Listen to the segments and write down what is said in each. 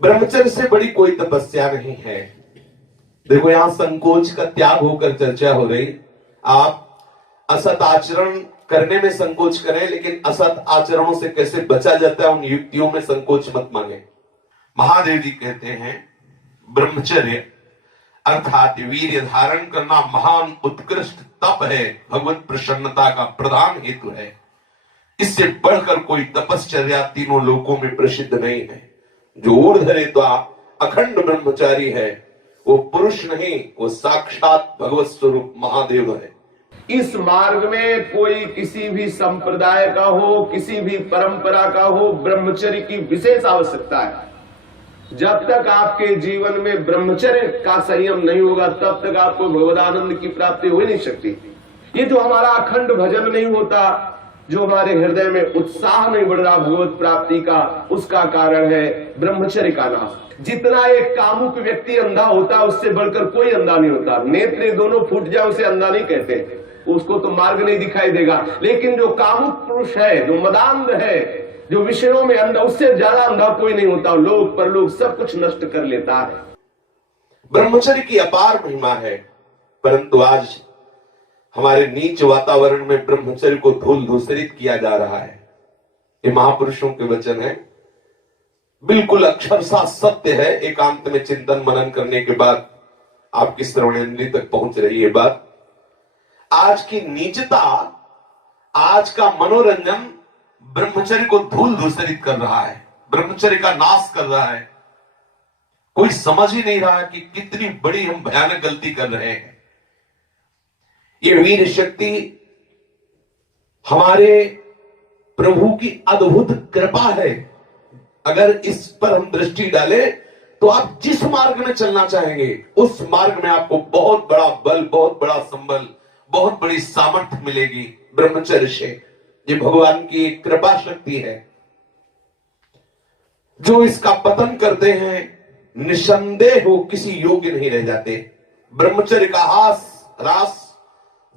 ब्रह्मचर्य से बड़ी कोई तपस्या नहीं है। देखो, यहां संकोच का त्याग होकर चर्चा हो रही। आप असत आचरण करने में संकोच करें, लेकिन असत आचरणों से कैसे बचा जाता है उन युक्तियों में संकोच मत मांगे। महादेव जी कहते हैं ब्रह्मचर्य अर्थात वीर्य धारण करना महान उत्कृष्ट तप है, भगवत प्रसन्नता का प्रधान हेतु है। इससे बढ़कर कोई तपश्चर्या तीनों लोकों में प्रसिद्ध नहीं है। जो ऊर्ध्वरेता अखंड ब्रह्मचारी है वो पुरुष नहीं, वो साक्षात भगवत स्वरूप महादेव है। इस मार्ग में कोई किसी भी संप्रदाय का हो, किसी भी परंपरा का हो, ब्रह्मचर्य की विशेष आवश्यकता है। जब तक आपके जीवन में ब्रह्मचर्य का संयम नहीं होगा तब तक आपको भगवदानंद की प्राप्ति हो ही नहीं सकती। ये जो हमारा अखंड भजन नहीं होता, जो हमारे हृदय में उत्साह नहीं बढ़ रहा भगवत प्राप्ति का, उसका कारण है ब्रह्मचर्य का नाश। जितना एक कामुक व्यक्ति अंधा होता है उससे बढ़कर कोई अंधा नहीं होता। नेत्र दोनों फूट जाए उसे अंधा नहीं कहते, उसको तो मार्ग नहीं दिखाई देगा। लेकिन जो कामुक पुरुष है, जो मदांध है, जो विषयों में अंधा, उससे ज्यादा अंधा कोई नहीं होता। लोक परलोक सब कुछ नष्ट कर लेता है। ब्रह्मचर्य की अपार महिमा है, परंतु आज हमारे नीच वातावरण में ब्रह्मचर्य को धूल धूसरित किया जा रहा है। ये महापुरुषों के वचन है, बिल्कुल अक्षरशः सत्य है। एकांत में चिंतन मनन करने के बाद आपकी श्रवणेंद्रिय तक पहुंच रही है बात। आज की नीचता, आज का मनोरंजन ब्रह्मचर्य को धूल धूसरित कर रहा है, ब्रह्मचर्य का नाश कर रहा है। कोई समझ ही नहीं रहा कि कितनी बड़ी हम भयानक गलती कर रहे हैं। ये वीर शक्ति हमारे प्रभु की अद्भुत कृपा है। अगर इस पर हम दृष्टि डालें तो आप जिस मार्ग में चलना चाहेंगे उस मार्ग में आपको बहुत बड़ा बल, बहुत बड़ा संबल, बहुत बड़ी सामर्थ्य मिलेगी ब्रह्मचर्य से। ये भगवान की कृपा शक्ति है। जो इसका पतन करते हैं निसंदेह हो किसी योग्य नहीं रह जाते। ब्रह्मचर्य का ह्रास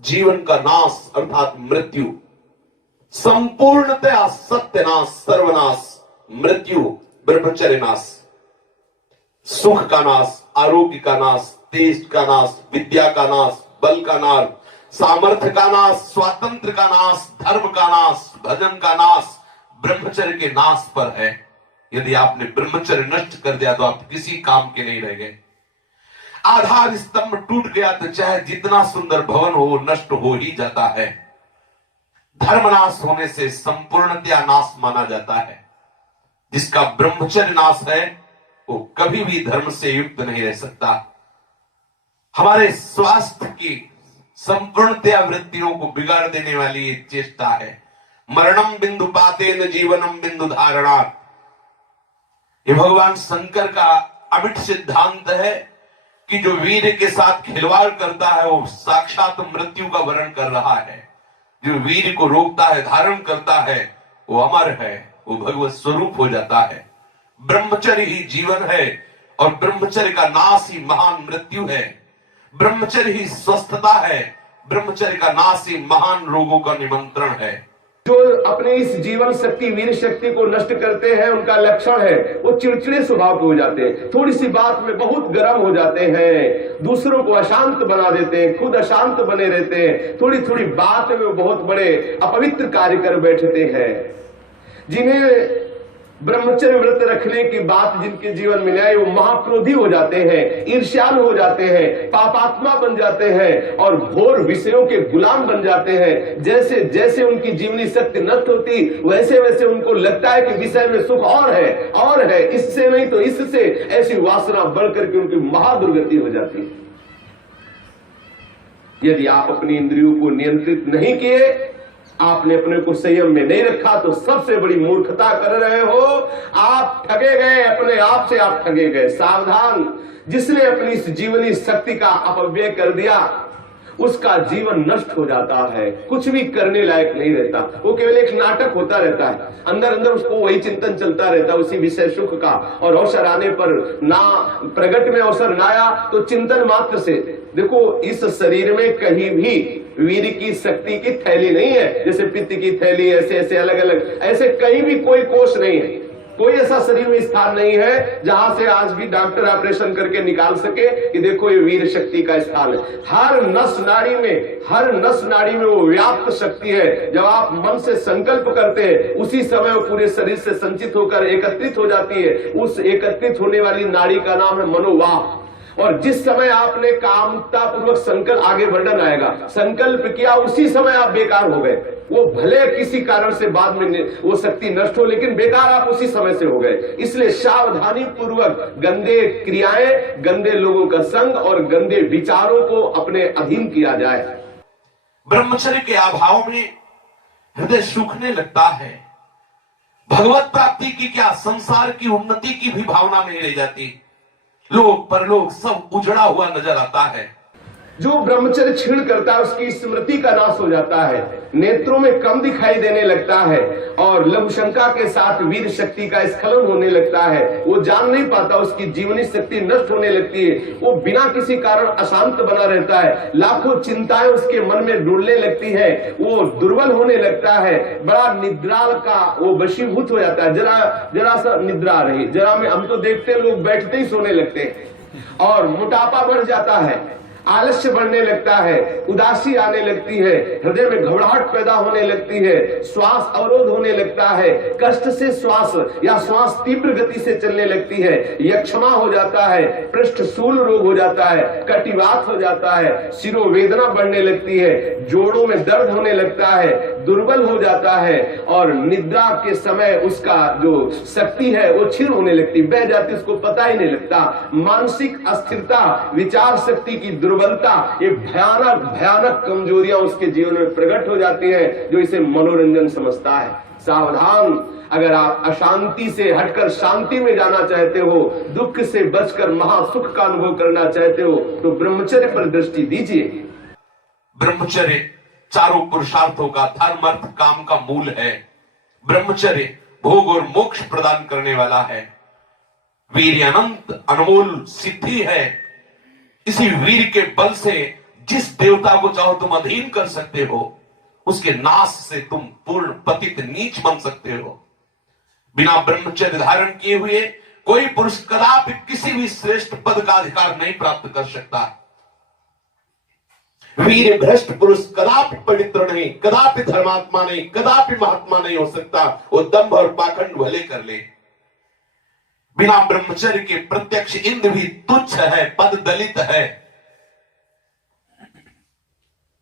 जीवन का नाश अर्थात मृत्यु, संपूर्णतया सत्यनाश, सर्वनाश, मृत्यु, ब्रह्मचर्य नाश, सुख का नाश, आरोग्य का नाश, तेज का नाश, विद्या का नाश, बल का नाश, सामर्थ्य का नाश, स्वातंत्र का नाश, धर्म का नाश, भजन का नाश ब्रह्मचर्य के नाश पर है। यदि आपने ब्रह्मचर्य नष्ट कर दिया तो आप किसी काम के नहीं रह गए। आधार स्तंभ टूट गया तो चाहे जितना सुंदर भवन हो नष्ट हो ही जाता है। धर्मनाश होने से संपूर्णतया नाश माना जाता है। जिसका ब्रह्मचर्य नाश है वो कभी भी धर्म से युक्त नहीं रह सकता। हमारे स्वास्थ्य की संपूर्णतया वृत्तियों को बिगाड़ देने वाली ये चेष्टा है। मरणम बिंदु पातेन जीवनम बिंदु धारणात्। ये भगवान शंकर का अमिट सिद्धांत है कि जो वीर के साथ खिलवाड़ करता है वो साक्षात मृत्यु का वर्ण कर रहा है। जो वीर को रोकता है, धारण करता है, वो अमर है, वो भगवत स्वरूप हो जाता है। ब्रह्मचर्य ही जीवन है और ब्रह्मचर्य का नाश ही महान मृत्यु है। ब्रह्मचर्य ही स्वस्थता है, ब्रह्मचर्य का नाश ही महान रोगों का निमंत्रण है। जो अपने इस जीवन शक्ति, वीर शक्ति को नष्ट करते हैं उनका लक्षण है वो चिड़चिड़े स्वभाव के हो जाते हैं। थोड़ी सी बात में बहुत गर्म हो जाते हैं, दूसरों को अशांत बना देते हैं, खुद अशांत बने रहते हैं। थोड़ी थोड़ी बात में वो बहुत बड़े अपवित्र कार्य कर बैठते हैं। जिन्हें ब्रह्मचर्य व्रत रखने की बात जिनके जीवन में आए वो महाक्रोधी हो जाते हैं, ईर्ष्यालु हो जाते हैं, पापात्मा बन जाते हैं और घोर विषयों के गुलाम बन जाते हैं। जैसे जैसे उनकी जीवनी शक्ति नष्ट होती वैसे वैसे उनको लगता है कि विषय में सुख और है, इससे नहीं तो इससे, ऐसी वासना बढ़ करके उनकी महादुर्गति हो जाती है। यदि आप अपनी इंद्रियों को नियंत्रित नहीं किए, आपने अपने को संयम में नहीं रखा तो सबसे बड़ी मूर्खता कर रहे हो। आप ठगे गए, अपने आप से आप ठगे गए। सावधान, जिसने अपनी इस जीवनी शक्ति का अपव्यय कर दिया उसका जीवन नष्ट हो जाता है, कुछ भी करने लायक नहीं रहता। वो केवल एक नाटक होता रहता है, अंदर अंदर उसको वही चिंतन चलता रहता है उसी विषय सुख का। और अवसर आने पर ना प्रगट में अवसर ना आया तो चिंतन मात्र से। देखो, इस शरीर में कहीं भी वीर की शक्ति की थैली नहीं है। जैसे पित्त की थैली, ऐसे ऐसे अलग अलग, ऐसे कहीं भी कोई कोष नहीं है। कोई ऐसा शरीर में स्थान नहीं है जहां से आज भी डॉक्टर ऑपरेशन करके निकाल सके कि देखो ये वीर शक्ति का स्थान है। हर नस नाड़ी में वो व्याप्त शक्ति है। जब आप मन से संकल्प करते हैं उसी समय वो पूरे शरीर से संचित होकर एकत्रित हो जाती है। उस एकत्रित होने वाली नाड़ी का नाम है मनोवाह। और जिस समय आपने कामता पूर्वक संकल्प, आगे वर्णन आएगा, संकल्प किया उसी समय आप बेकार हो गए। वो भले किसी कारण से बाद में वो शक्ति नष्ट हो, लेकिन बेकार आप उसी समय से हो गए। इसलिए सावधानी पूर्वक गंदे क्रियाएं, गंदे लोगों का संग और गंदे विचारों को अपने अधीन किया जाए। ब्रह्मचर्य के अभाव में हृदय सूखने लगता है। भगवत प्राप्ति की क्या, संसार की उन्नति की भी भावना नहीं रह जाती। लोग परलोक सब उजड़ा हुआ नजर आता है। जो ब्रह्मचर्य छीण करता है उसकी स्मृति का नाश हो जाता है, नेत्रों में कम दिखाई देने लगता है और लघुशंका के साथ वीर शक्ति का स्खलन होने लगता है। वो जान नहीं पाता, उसकी जीवनी शक्ति नष्ट होने लगती है। वो बिना किसी कारण अशांत बना रहता है, लाखों चिंताएं उसके मन में डुलने लगती है, वो दुर्बल होने लगता है, बड़ा निद्राल का वो वशीभूत हो जाता है। जरा सा निद्रा रही, जरा में हम तो देखते हैं लोग बैठते ही सोने लगते हैं और मोटापा बढ़ जाता है, आलस्य बढ़ने लगता है, उदासी आने लगती है, हृदय में घबराहट पैदा होने लगती है, श्वास अवरोध होने लगता है, कष्ट से श्वास या श्वास तीव्र गति से चलने लगती है, यक्षमा हो जाता है, पृष्ठशूल रोग हो जाता है, कटिवात हो जाता है, शिरोवेदना बढ़ने लगती है, जोड़ों में दर्द होने लगता है, दुर्बल हो जाता है और निद्रा के समय उसका जो शक्ति है वो क्षीण होने लगती, बह जाती, उसको पता ही नहीं लगता। मानसिक अस्थिरता, विचार शक्ति की दुर्बलता, ये भयानक भयानक कमजोरियां उसके जीवन में प्रकट हो जाती है, जो इसे मनोरंजन समझता है। सावधान, अगर आप अशांति से हटकर शांति में जाना चाहते हो, दुख से बचकर महासुख का अनुभव करना चाहते हो, तो ब्रह्मचर्य पर दृष्टि दीजिए। ब्रह्मचर्य चारों पुरुषार्थों का, धर्म अर्थ काम का मूल है। ब्रह्मचर्य भोग और मोक्ष प्रदान करने वाला है। वीर अनंत अनमोल सिद्धि है। इसी वीर के बल से जिस देवता को चाहो तुम अधीन कर सकते हो, उसके नाश से तुम पूर्ण पतित नीच बन सकते हो। बिना ब्रह्मचर्य धारण किए हुए कोई पुरुष कदापि किसी भी श्रेष्ठ पद का अधिकार नहीं प्राप्त कर सकता। वीर भ्रष्ट पुरुष कदापि पवित्र नहीं, कदापि धर्मात्मा नहीं, कदापि महात्मा नहीं हो सकता। वो दंभ और पाखंड भले कर ले। बिना ब्रह्मचर्य के प्रत्यक्ष इंद्र भी तुच्छ है, पद दलित है।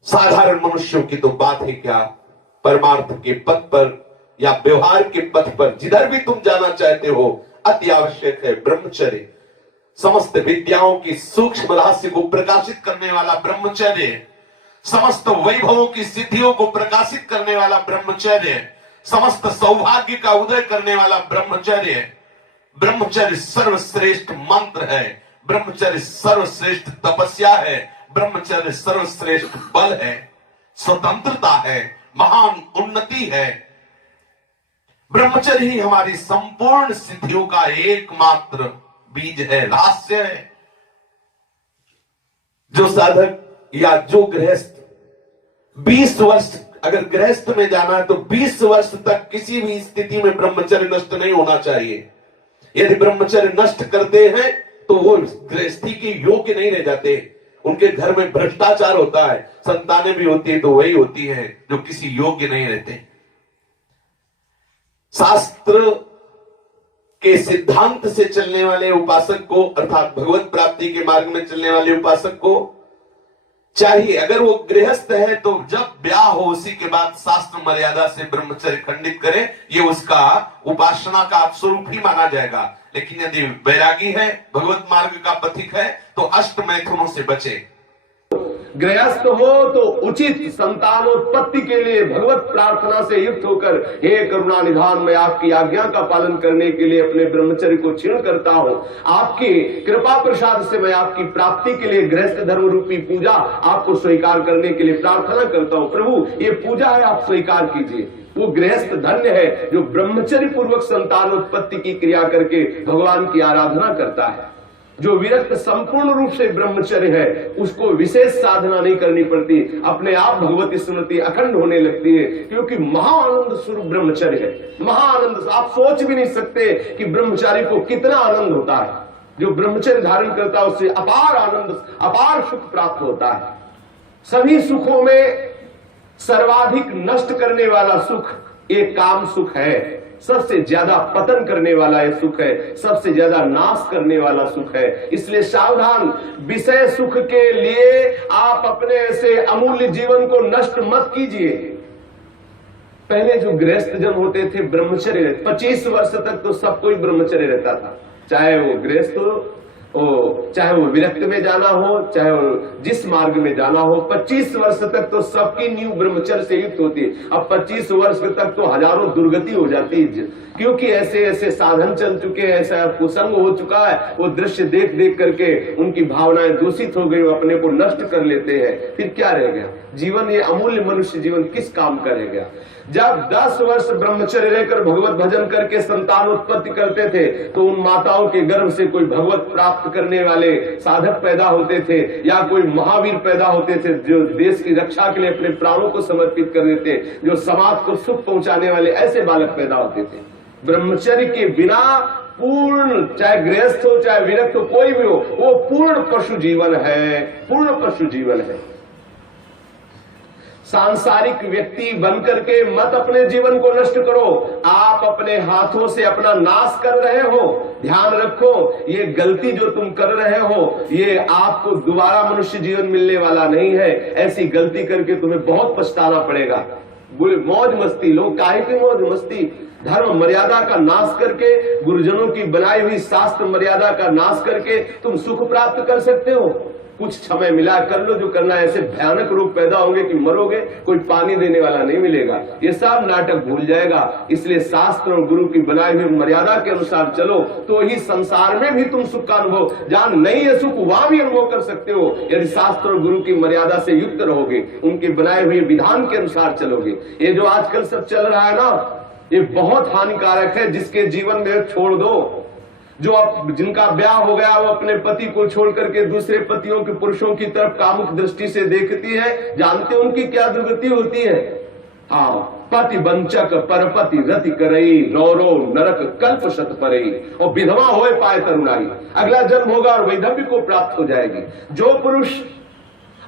साधारण मनुष्यों की तो बात है क्या, परमार्थ के पथ पर या व्यवहार के पथ पर जिधर भी तुम जाना चाहते हो, अति आवश्यक है ब्रह्मचर्य। समस्त विद्याओं की सूक्ष्म रहस्य को प्रकाशित करने वाला ब्रह्मचर्य, समस्त वैभवों की सिद्धियों को प्रकाशित करने वाला ब्रह्मचर्य, समस्त सौभाग्य का उदय करने वाला ब्रह्मचर्य। ब्रह्मचर्य सर्वश्रेष्ठ मंत्र है, ब्रह्मचर्य सर्वश्रेष्ठ तपस्या है, ब्रह्मचर्य सर्वश्रेष्ठ बल है, स्वतंत्रता है, महान उन्नति है। ब्रह्मचर्य ही हमारी संपूर्ण सिद्धियों का एकमात्र बीज है, रहस्य है। जो साधक या जो गृहस्थ 20 वर्ष अगर गृहस्थ में जाना है तो 20 वर्ष तक किसी भी स्थिति में ब्रह्मचर्य नष्ट नहीं होना चाहिए। यदि ब्रह्मचर्य नष्ट करते हैं तो वो गृहस्थी के योग्य नहीं रह जाते। उनके घर में भ्रष्टाचार होता है, संतानें भी होती है तो वही होती है जो किसी योग्य नहीं रहते। शास्त्र के सिद्धांत से चलने वाले उपासक को, अर्थात भगवत प्राप्ति के मार्ग में चलने वाले उपासक को चाहिए, अगर वो गृहस्थ है तो जब ब्याह हो उसी के बाद शास्त्र मर्यादा से ब्रह्मचर्य खंडित करे, ये उसका उपासना का स्वरूप ही माना जाएगा। लेकिन यदि वैरागी है, भगवत मार्ग का पथिक है, तो अष्ट मैथुनों से बचे। गृहस्थ हो तो उचित संतानोत्पत्ति के लिए भगवत प्रार्थना से युक्त होकर, हे करुणा निधान, मैं आपकी आज्ञा का पालन करने के लिए अपने ब्रह्मचर्य को क्षीण करता हूँ। आपकी कृपा प्रसाद से मैं आपकी प्राप्ति के लिए गृहस्थ धर्म रूपी पूजा आपको स्वीकार करने के लिए प्रार्थना करता हूँ। प्रभु, ये पूजा है, आप स्वीकार कीजिए। वो गृहस्थ धन्य है जो ब्रह्मचर्य पूर्वक संतानोत्पत्ति की क्रिया करके भगवान की आराधना करता है। जो विरक्त संपूर्ण रूप से ब्रह्मचर्य है उसको विशेष साधना नहीं करनी पड़ती, अपने आप भगवती स्मृति अखंड होने लगती है, क्योंकि महाआनंद स्वरूप ब्रह्मचर्य है। महाआनंद, आप सोच भी नहीं सकते कि ब्रह्मचारी को कितना आनंद होता है। जो ब्रह्मचर्य धारण करता है उससे अपार आनंद, अपार सुख प्राप्त होता है। सभी सुखों में सर्वाधिक नष्ट करने वाला सुख एक काम सुख है, सबसे ज्यादा पतन करने वाला यह सुख है, सबसे ज्यादा नाश करने वाला सुख है। इसलिए सावधान, विषय सुख के लिए आप अपने ऐसे अमूल्य जीवन को नष्ट मत कीजिए। पहले जो गृहस्थ जन होते थे ब्रह्मचर्य, 25 वर्ष तक तो सब कोई ब्रह्मचर्य रहता था, चाहे वो गृहस्थ हो, चाहे वो विरक्त में जाना हो, चाहे वो जिस मार्ग में जाना हो। 25 वर्ष तक तो सबकी नींव ब्रह्मचर्य से युक्त होती है। अब 25 वर्ष तक तो हजारों दुर्गति हो जाती है, क्योंकि ऐसे ऐसे साधन चल चुके हैं, ऐसा कुसंग हो चुका है, वो दृश्य देख देख करके उनकी भावनाएं दूषित हो गई, वो अपने को नष्ट कर लेते हैं। फिर क्या रह गया जीवन? ये अमूल्य मनुष्य जीवन किस काम का रह गया? जब 10 वर्ष ब्रह्मचर्य रहकर भगवत भजन करके संतान उत्पत्ति करते थे तो उन माताओं के गर्भ से कोई भगवत प्राप्त करने वाले साधक पैदा होते थे, या कोई महावीर पैदा होते थे जो देश की रक्षा के लिए अपने प्राणों को समर्पित कर देते, जो समाज को सुख पहुंचाने वाले ऐसे बालक पैदा होते थे। ब्रह्मचर्य के बिना पूर्ण, चाहे गृहस्थ हो चाहे विरक्त हो, कोई भी हो, वो पूर्ण पशु जीवन है, पूर्ण पशु जीवन है। सांसारिक व्यक्ति बनकर के मत अपने जीवन को नष्ट करो, आप अपने हाथों से अपना नाश कर रहे हो। ध्यान रखो, ये गलती जो तुम कर रहे हो ये आपको दोबारा मनुष्य जीवन मिलने वाला नहीं है। ऐसी गलती करके तुम्हें बहुत पछताना पड़ेगा। मौज मस्ती, लोग काहे की मौज मस्ती? धर्म मर्यादा का नाश करके, गुरुजनों की बनाई हुई शास्त्र मर्यादा का नाश करके तुम सुख प्राप्त कर सकते हो। कुछ समय मिला कर लो, जो करना है। ऐसे भयानक रोग पैदा होंगे कि मरोगे, कोई पानी देने वाला नहीं मिलेगा। ये सब नाटक भूल जाएगा। इसलिए शास्त्र और गुरु की बनाई हुई मर्यादा के अनुसार चलो, तो ही संसार में भी तुम सुख का अनुभव, जहां नहीं है सुख वहां भी अनुभव कर सकते हो, यदि शास्त्र और गुरु की मर्यादा से युक्त रहोगे, उनके बनाए हुए विधान के अनुसार चलोगे। ये जो आजकल सब चल रहा है ना, ये बहुत हानिकारक है। जिसके जीवन में छोड़ दो, जो जिनका ब्याह हो गया वो अपने पति को छोड़ करके दूसरे पतियों के, पुरुषों की तरफ कामुक दृष्टि से देखती है, जानते हैं उनकी क्या दुर्गति होती है? हाँ, पति वंचक परपति रति करई, नौरो नरक कल्प शत परई, और विधवा होए पाए तरुणाई, अगला जन्म होगा और वैधव्य को प्राप्त हो जाएगी। जो पुरुष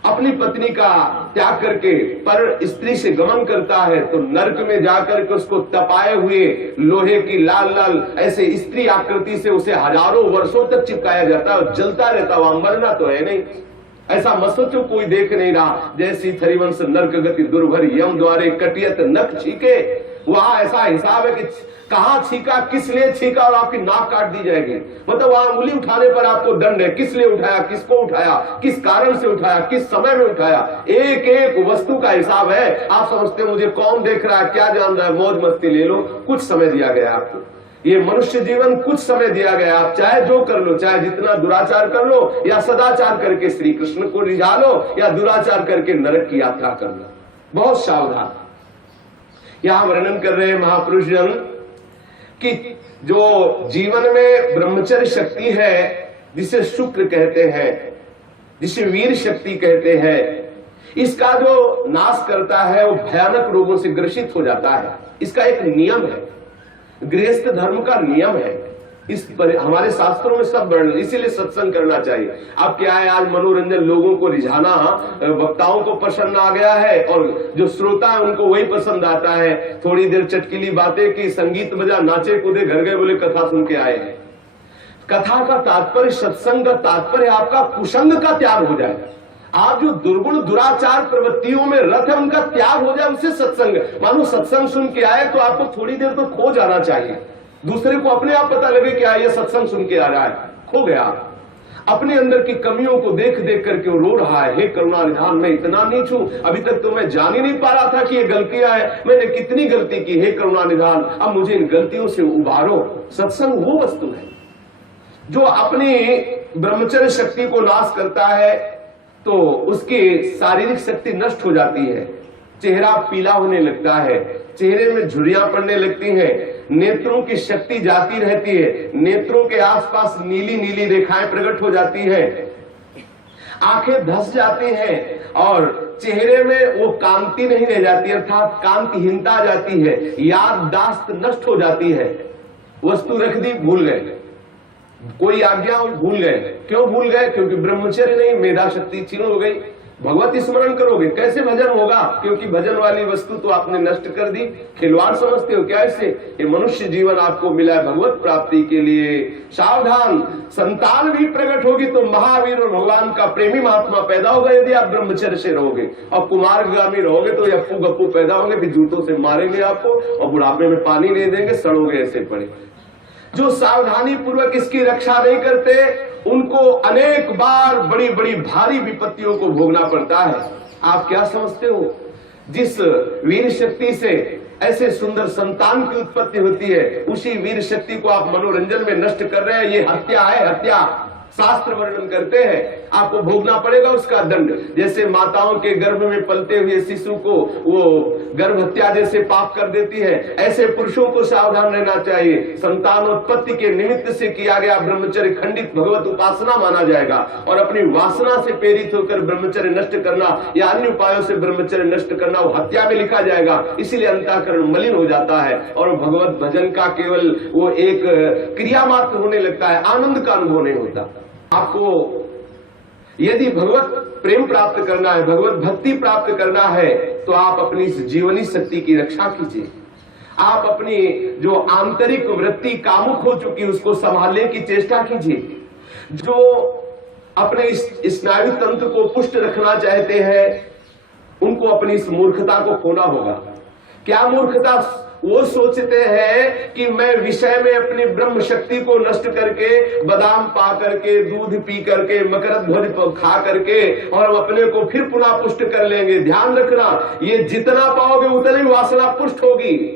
अपनी पत्नी का त्याग करके पर स्त्री से गमन करता है तो नरक में जाकर के उसको तपाए हुए लोहे की लाल लाल ऐसे स्त्री आकृति से उसे हजारों वर्षों तक चिपकाया जाता है और जलता रहता है। वहां मरना तो है नहीं। ऐसा मत सोचो कोई देख नहीं रहा। जैसी थरिवंश नरक गति दुर्भर यम द्वारे कटियत नख छीके, वहां ऐसा हिसाब है कि कहां छीका, किस लिए छीका, और आपकी नाक काट दी जाएगी। मतलब वहां उंगली उठाने पर आपको दंड है। किस लिए उठाया, किसको उठाया, किस कारण से उठाया, किस समय में उठाया, एक एक वस्तु का हिसाब है। आप समझते हो मुझे कौन देख रहा है, क्या जान रहा है, मौज मस्ती ले लो। कुछ समय दिया गया आपको, ये मनुष्य जीवन कुछ समय दिया गया। आप चाहे जो कर लो, चाहे जितना दुराचार कर लो, या सदाचार करके श्री कृष्ण को रिझा लो, या दुराचार करके नरक की यात्रा कर लो। बहुत सावधान। यहां वर्णन कर रहे हैं महापुरुष जन कि जो जीवन में ब्रह्मचर्य शक्ति है, जिसे शुक्र कहते हैं, जिसे वीर शक्ति कहते हैं, इसका जो नाश करता है वो भयानक रोगों से ग्रसित हो जाता है। इसका एक नियम है, गृहस्थ धर्म का नियम है। इस पर हमारे शास्त्रों में सब वर्णन, इसीलिए सत्संग करना चाहिए। अब क्या है, आज मनोरंजन, लोगों को रिझाना, वक्ताओं को पसंद आ गया है और जो श्रोता है उनको वही पसंद आता है। थोड़ी देर चटकीली बातें की, संगीत बजा, नाचे कूदे, घर गए, बोले कथा सुन के आए हैं। कथा का तात्पर्य, सत्संग का तात्पर्य आपका कुसंग का त्याग हो जाए। आप जो दुर्गुण दुराचार प्रवृत्तियों में रत है उनका त्याग हो जाए, उससे सत्संग। मानो सत्संग सुन के आए तो आपको थोड़ी देर तो खो जाना चाहिए। दूसरे को अपने आप पता लगे कि ये सत्संग सुन के आ रहा है, खो गया। अपने अंदर की कमियों को देख देख करके वो रो रहा है, हे करुणा निधान, मैं इतना नीच हूं, अभी तक तो मैं जान ही नहीं पा रहा था कि ये गलतियां हैं, मैंने कितनी गलती की, हे करुणा निधान, अब मुझे इन गलतियों से उबारो। सत्संग वो वस्तु है जो अपनी ब्रह्मचर्य शक्ति को नाश करता है, तो उसकी शारीरिक शक्ति नष्ट हो जाती है। चेहरा पीला होने लगता है, चेहरे में झुर्रियां पड़ने लगती हैं, नेत्रों की शक्ति जाती रहती है, नेत्रों के आसपास नीली नीली रेखाएं प्रकट हो जाती है, आंखें धस जाती हैं और चेहरे में वो कांति नहीं रह जाती, अर्थात कांतिहीनता आ जाती है, याददाश्त नष्ट हो जाती है। वस्तु रख दी, भूल गए, कोई आज्ञा भूल गए। क्यों भूल गए? क्योंकि ब्रह्मचर्य नहीं, मेधा शक्ति क्षीण हो गई। भगवत स्मरण करोगे, कैसे भजन होगा? क्योंकि भजन वाली वस्तु तो आपने नष्ट कर दी। खिलवाड़ समझते हो क्या इससे? ये मनुष्य जीवन आपको मिला है भगवत प्राप्ति के लिए। सावधान, संतान भी प्रकट होगी तो महावीर और भगवान का प्रेमी महात्मा पैदा होगा यदि आप ब्रह्मचर्य से रहोगे। और कुमारगामी रहोगे तो अप्पू गप्पू पैदा होंगे, फिर जूतों से मारेंगे आपको और बुढ़ापे में पानी नहीं देंगे, सड़ोगे ऐसे पड़े। जो सावधानी पूर्वक इसकी रक्षा नहीं करते उनको अनेक बार बड़ी बड़ी भारी विपत्तियों को भोगना पड़ता है। आप क्या समझते हो? जिस वीर शक्ति से ऐसे सुंदर संतान की उत्पत्ति होती है, उसी वीर शक्ति को आप मनोरंजन में नष्ट कर रहे हैं। ये हत्या है, हत्या। शास्त्र वर्णन करते हैं आपको भोगना पड़ेगा उसका दंड। जैसे माताओं के गर्भ में पलते हुए शिशु को वो गर्भ हत्या जैसे पाप कर देती है, ऐसे पुरुषों को सावधान रहना चाहिए। संतानोत्पत्ति के निमित्त से किया गया ब्रह्मचर्य खंडित भगवत उपासना माना जाएगा और अपनी वासना से प्रेरित होकर ब्रह्मचर्य नष्ट करना या अन्य उपायों से ब्रह्मचर्य नष्ट करना वो हत्या में लिखा जाएगा। इसीलिए अंतःकरण मलिन हो जाता है और भगवत भजन का केवल वो एक क्रिया मात्र होने लगता है, आनंद का अनुभव नहीं होता। आपको यदि भगवत प्रेम प्राप्त करना है, भगवत भक्ति प्राप्त करना है, तो आप अपनी इस जीवनी शक्ति की रक्षा कीजिए। आप अपनी जो आंतरिक वृत्ति कामुक हो चुकी है उसको संभालने की चेष्टा कीजिए। जो अपने इस स्नायु तंत्र को पुष्ट रखना चाहते हैं उनको अपनी इस मूर्खता को खोना होगा। क्या मूर्खता? वो सोचते हैं कि मैं विषय में अपनी ब्रह्म शक्ति को नष्ट करके, बादाम पा करके, दूध पी करके, मकरंद ध्वज खा करके और अपने को फिर पुनः पुष्ट कर लेंगे। ध्यान रखना, ये जितना पाओगे उतनी वासना पुष्ट होगी।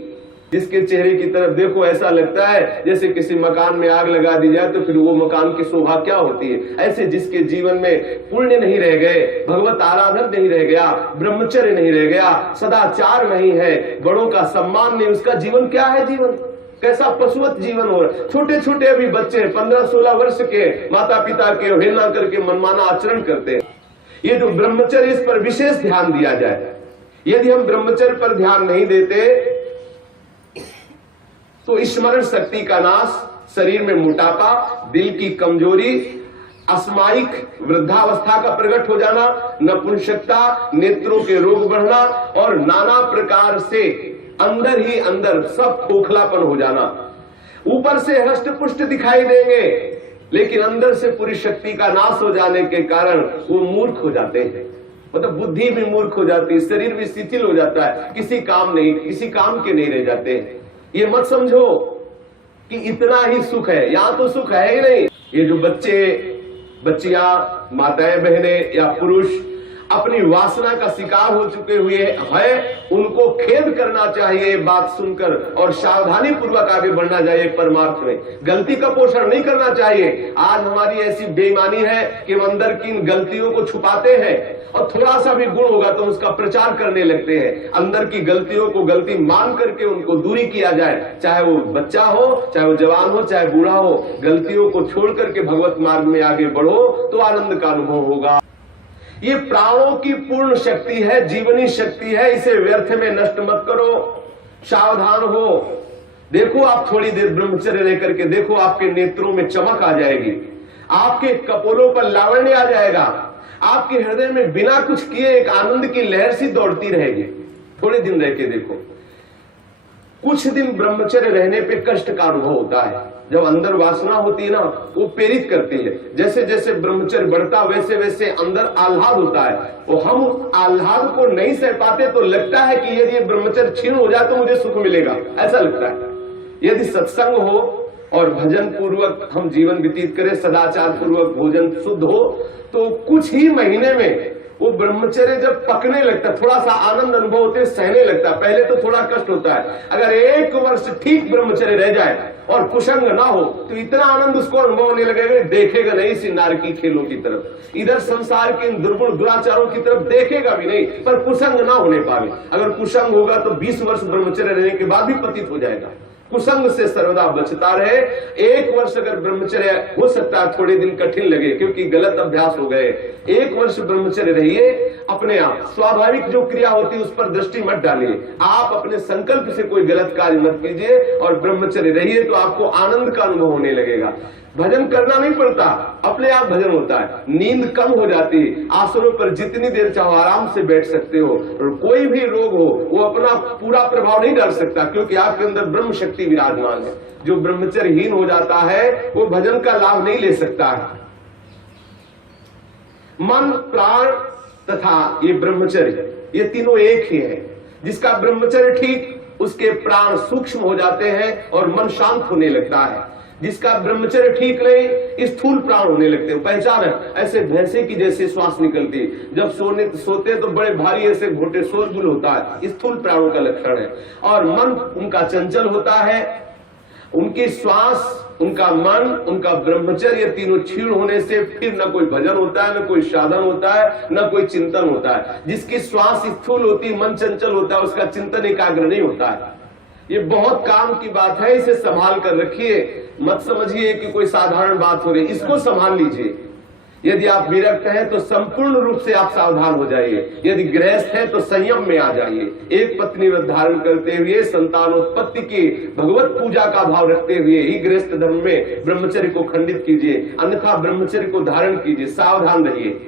जिसके चेहरे की तरफ देखो ऐसा लगता है जैसे किसी मकान में आग लगा दी जाए तो फिर वो मकान की शोभा क्या होती है। ऐसे जिसके जीवन में पुण्य नहीं रह गए, भगवत आराधन नहीं रह गया, ब्रह्मचर्य नहीं रह गया, सदाचार नहीं है, बड़ों का सम्मान नहीं, उसका जीवन क्या है? जीवन कैसा पशुवत जीवन हो रहा है। छोटे छोटे अभी बच्चे 15-16 वर्ष के माता पिता के अवहेलना करके मनमाना आचरण करते हैं। ये जो ब्रह्मचर्य, इस पर विशेष ध्यान दिया जाए। यदि हम ब्रह्मचर्य पर ध्यान नहीं देते तो स्मरण शक्ति का नाश, शरीर में मोटापा, दिल की कमजोरी, अस्मायिक वृद्धावस्था का प्रकट हो जाना, नपुंसकता, नेत्रों के रोग बढ़ना और नाना प्रकार से अंदर ही अंदर सब खोखलापन हो जाना। ऊपर से हष्ट पुष्ट दिखाई देंगे लेकिन अंदर से पूरी शक्ति का नाश हो जाने के कारण वो मूर्ख हो जाते हैं। मतलब बुद्धि भी मूर्ख हो जाती है, शरीर भी शिथिल हो जाता है, किसी काम के नहीं रह जाते हैं। ये मत समझो कि इतना ही सुख है, यहां तो सुख है ही नहीं। ये जो बच्चे, बच्चियां, माताएं, बहनें या पुरुष अपनी वासना का शिकार हो चुके हुए हैं, उनको खेद करना चाहिए बात सुनकर और सावधानी पूर्वक आगे बढ़ना चाहिए परमार्थ में। गलती का पोषण नहीं करना चाहिए। आज हमारी ऐसी बेईमानी है कि हम अंदर की इन गलतियों को छुपाते हैं और थोड़ा सा भी गुण होगा तो उसका प्रचार करने लगते हैं। अंदर की गलतियों को गलती मान करके उनको दूरी किया जाए, चाहे वो बच्चा हो, चाहे वो जवान हो, चाहे बूढ़ा हो। गलतियों को छोड़ करके भगवत मार्ग में आगे बढ़ो तो आनंद का अनुभव होगा। ये प्राणों की पूर्ण शक्ति है, जीवनी शक्ति है, इसे व्यर्थ में नष्ट मत करो। सावधान हो। देखो आप थोड़ी देर ब्रह्मचर्य रह करके देखो, आपके नेत्रों में चमक आ जाएगी, आपके कपोलों पर लावण्य आ जाएगा, आपके हृदय में बिना कुछ किए एक आनंद की लहर सी दौड़ती रहेगी। थोड़े दिन रह के देखो। कुछ दिन ब्रह्मचर्य रहने पे कष्ट का अनुभव होता है। जब अंदर वासना होती है ना, वो प्रेरित करती है। जैसे जैसे ब्रह्मचर्य बढ़ता वैसे वैसे अंदर आह्लाद होता है। वो हम आह्लाद को नहीं सह पाते तो लगता है कि यदि ब्रह्मचर्य क्षीण हो जाए तो मुझे सुख मिलेगा, ऐसा लगता है। यदि सत्संग हो और भजन पूर्वक हम जीवन व्यतीत करें, सदाचार पूर्वक भोजन शुद्ध हो, तो कुछ ही महीने में वो ब्रह्मचर्य जब पकने लगता है, थोड़ा सा आनंद अनुभव होते सहने लगता है, पहले तो थोड़ा कष्ट होता है। अगर 1 वर्ष ठीक ब्रह्मचर्य रह जाए और कुसंग ना हो तो इतना आनंद उसको अनुभव होने लगेगा, देखेगा नहीं इसी नारकी खेलों की तरफ, इधर संसार के इन दुर्गुण दुराचारों की तरफ देखेगा भी नहीं, पर कुसंग ना होने पावे। अगर कुसंग होगा तो 20 वर्ष ब्रह्मचर्य रहने के बाद भी पतित हो जाएगा। कुसंग से सर्वदा बचता रहे। 1 वर्ष अगर ब्रह्मचर्य हो सकता है, थोड़े दिन कठिन लगे क्योंकि गलत अभ्यास हो गए, 1 वर्ष ब्रह्मचर्य रहिए। अपने आप स्वाभाविक जो क्रिया होती है उस पर दृष्टि मत डालिए, आप अपने संकल्प से कोई गलत कार्य मत कीजिए और ब्रह्मचर्य रहिए, तो आपको आनंद का अनुभव होने लगेगा। भजन करना नहीं पड़ता, अपने आप भजन होता है। नींद कम हो जाती है, आसनों पर जितनी देर चाहो आराम से बैठ सकते हो, और कोई भी रोग हो वो अपना पूरा प्रभाव नहीं डाल सकता, क्योंकि आपके अंदर ब्रह्म शक्ति विराजमान है। जो ब्रह्मचर्यहीन हो जाता है वो भजन का लाभ नहीं ले सकता है। मन, प्राण तथा ये ब्रह्मचर्य, ये तीनों एक ही है। जिसका ब्रह्मचर्य ठीक, उसके प्राण सूक्ष्म हो जाते हैं और मन शांत होने लगता है। जिसका ब्रह्मचर्य ठीक नहीं, स्थूल प्राण होने लगते हैं। पहचान है, ऐसे भैंसे की जैसे श्वास निकलती, जब सोते तो बड़े भारी ऐसे घोटे शोरगुल होता है, स्थूल प्राणों का लक्षण है। और मन उनका चंचल होता है, उनकी श्वास, उनका मन, उनका ब्रह्मचर्य, तीनों क्षीण होने से फिर न कोई भजन होता है, न कोई साधन होता है, न कोई चिंतन होता है। जिसकी श्वास स्थूल होती, मन चंचल होता है, उसका चिंतन एकाग्र नहीं होता है। ये बहुत काम की बात है, इसे संभाल कर रखिए। मत समझिए कि कोई साधारण बात हो रही, इसको संभाल लीजिए। यदि आप विरक्त हैं तो संपूर्ण रूप से आप सावधान हो जाइए। यदि गृहस्थ हैं तो संयम में आ जाइए। एक पत्नी व्रत धारण करते हुए, संतानोत्पत्ति की भगवत पूजा का भाव रखते हुए ही गृहस्थ धर्म में ब्रह्मचर्य को खंडित कीजिए, अन्यथा ब्रह्मचर्य को धारण कीजिए। सावधान रहिए।